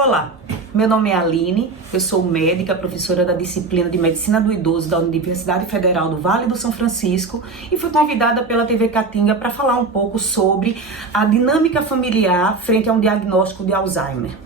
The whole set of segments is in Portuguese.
Olá, meu nome é Aline, eu sou médica, professora da disciplina de Medicina do Idoso da Universidade Federal do Vale do São Francisco e fui convidada pela TV Caatinga para falar um pouco sobre a dinâmica familiar frente a um diagnóstico de Alzheimer.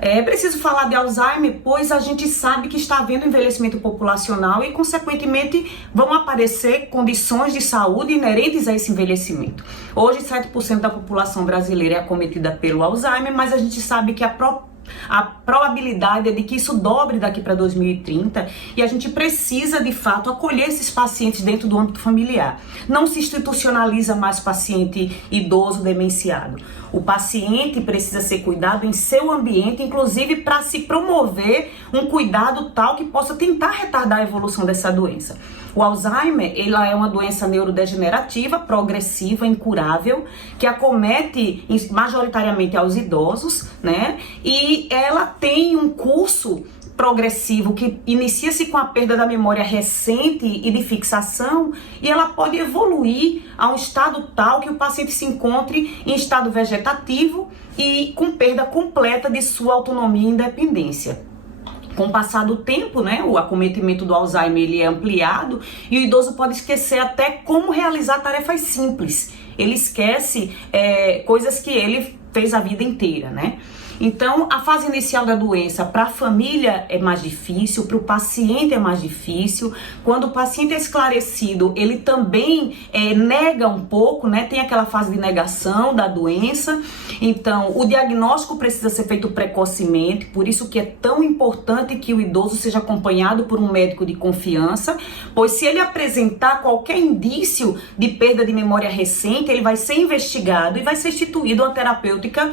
É preciso falar de Alzheimer, pois a gente sabe que está havendo envelhecimento populacional e, consequentemente, vão aparecer condições de saúde inerentes a esse envelhecimento. Hoje, 7% da população brasileira é acometida pelo Alzheimer, mas a gente sabe que a probabilidade é de que isso dobre daqui para 2030 e a gente precisa, de fato, acolher esses pacientes dentro do âmbito familiar. Não se institucionaliza mais paciente idoso demenciado. O paciente precisa ser cuidado em seu ambiente, inclusive para se promover um cuidado tal que possa tentar retardar a evolução dessa doença. O Alzheimer, ela é uma doença neurodegenerativa, progressiva, incurável, que acomete majoritariamente aos idosos, né? E ela tem um curso progressivo que inicia-se com a perda da memória recente e de fixação, e ela pode evoluir a um estado tal que o paciente se encontre em estado vegetativo e com perda completa de sua autonomia e independência. Com o passar do tempo, né, o acometimento do Alzheimer ele é ampliado e o idoso pode esquecer até como realizar tarefas simples. Ele esquece coisas que ele fez a vida inteira, né? Então, a fase inicial da doença para a família é mais difícil, para o paciente é mais difícil. Quando o paciente é esclarecido, ele também nega um pouco, né? Tem aquela fase de negação da doença. Então, o diagnóstico precisa ser feito precocemente, por isso que é tão importante que o idoso seja acompanhado por um médico de confiança, pois se ele apresentar qualquer indício de perda de memória recente, ele vai ser investigado e vai ser instituído uma terapêutica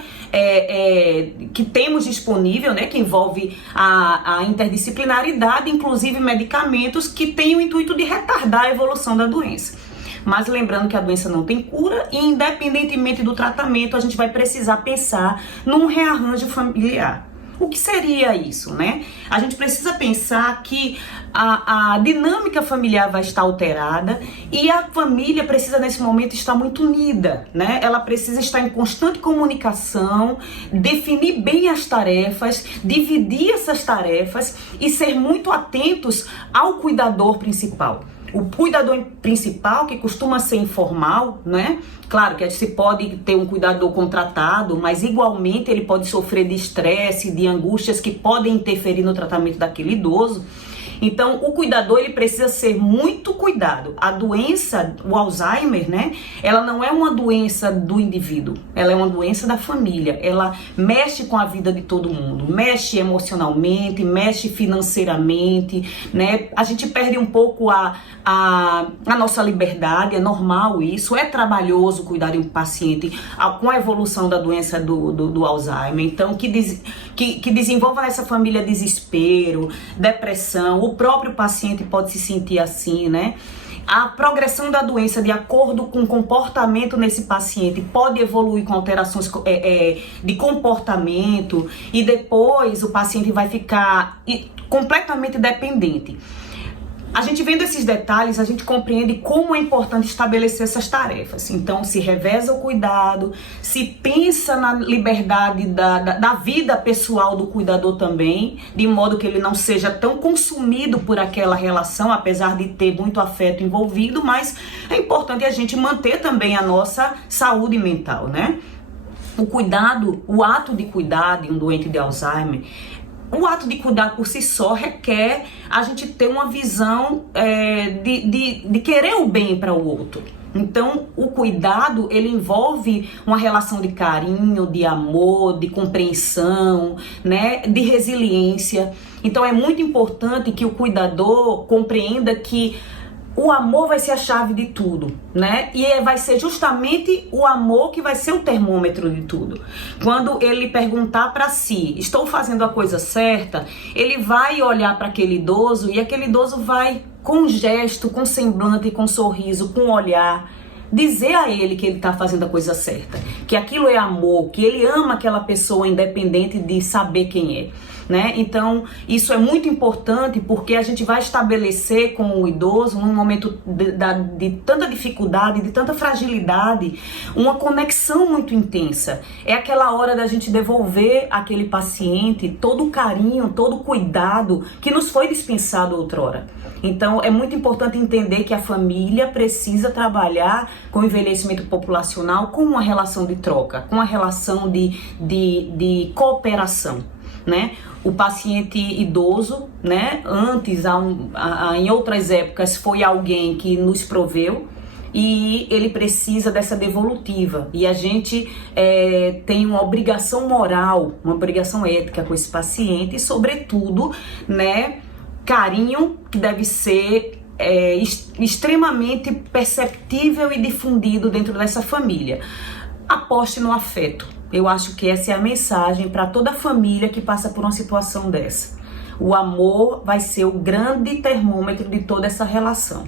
que temos disponível, né, que envolve a interdisciplinaridade, inclusive medicamentos que têm o intuito de retardar a evolução da doença. Mas lembrando que a doença não tem cura e, independentemente do tratamento, a gente vai precisar pensar num rearranjo familiar. O que seria isso, né? A gente precisa pensar que a dinâmica familiar vai estar alterada e a família precisa, nesse momento, estar muito unida, né? Ela precisa estar em constante comunicação, definir bem as tarefas, dividir essas tarefas e ser muito atentos ao cuidador principal. O cuidador principal, que costuma ser informal, né? Claro que se pode ter um cuidador contratado, mas igualmente ele pode sofrer de estresse, de angústias que podem interferir no tratamento daquele idoso. Então, o cuidador, ele precisa ser muito cuidado. A doença, o Alzheimer, né? Ela não é uma doença do indivíduo, ela é uma doença da família. Ela mexe com a vida de todo mundo, mexe emocionalmente, mexe financeiramente, né? A gente perde um pouco a nossa liberdade, é normal isso, é trabalhoso cuidar de um paciente com a evolução da doença do Alzheimer. Então, que desenvolva nessa família desespero, depressão. O próprio paciente pode se sentir assim, né? A progressão da doença, de acordo com o comportamento nesse paciente, pode evoluir com alterações de comportamento e depois o paciente vai ficar completamente dependente. A gente vendo esses detalhes, a gente compreende como é importante estabelecer essas tarefas. Então, se reveza o cuidado, se pensa na liberdade da vida pessoal do cuidador também, de modo que ele não seja tão consumido por aquela relação, apesar de ter muito afeto envolvido, mas é importante a gente manter também a nossa saúde mental, né? O cuidado, o ato de cuidar de um doente de Alzheimer, o ato de cuidar por si só requer a gente ter uma visão de querer o bem para o outro. Então, o cuidado, ele envolve uma relação de carinho, de amor, de compreensão, né, de resiliência. Então, é muito importante que o cuidador compreenda que o amor vai ser a chave de tudo, né? E vai ser justamente o amor que vai ser o termômetro de tudo. Quando ele perguntar para si, estou fazendo a coisa certa, ele vai olhar para aquele idoso e aquele idoso vai, com gesto, com semblante, com sorriso, com olhar, dizer a ele que ele está fazendo a coisa certa, que aquilo é amor, que ele ama aquela pessoa independente de saber quem é. né? Então, isso é muito importante porque a gente vai estabelecer com o idoso, num momento de tanta dificuldade, de tanta fragilidade, uma conexão muito intensa. É aquela hora da gente devolver àquele paciente todo o carinho, todo o cuidado que nos foi dispensado outrora. Então, é muito importante entender que a família precisa trabalhar com o envelhecimento populacional com uma relação de troca, com uma relação de cooperação, né? O paciente idoso, né, antes, em outras épocas, foi alguém que nos proveu, e ele precisa dessa devolutiva. E a gente tem uma obrigação moral, uma obrigação ética com esse paciente e, sobretudo, né, carinho que deve ser extremamente perceptível e difundido dentro dessa família. Aposte no afeto. Eu acho que essa é a mensagem para toda família que passa por uma situação dessa. O amor vai ser o grande termômetro de toda essa relação.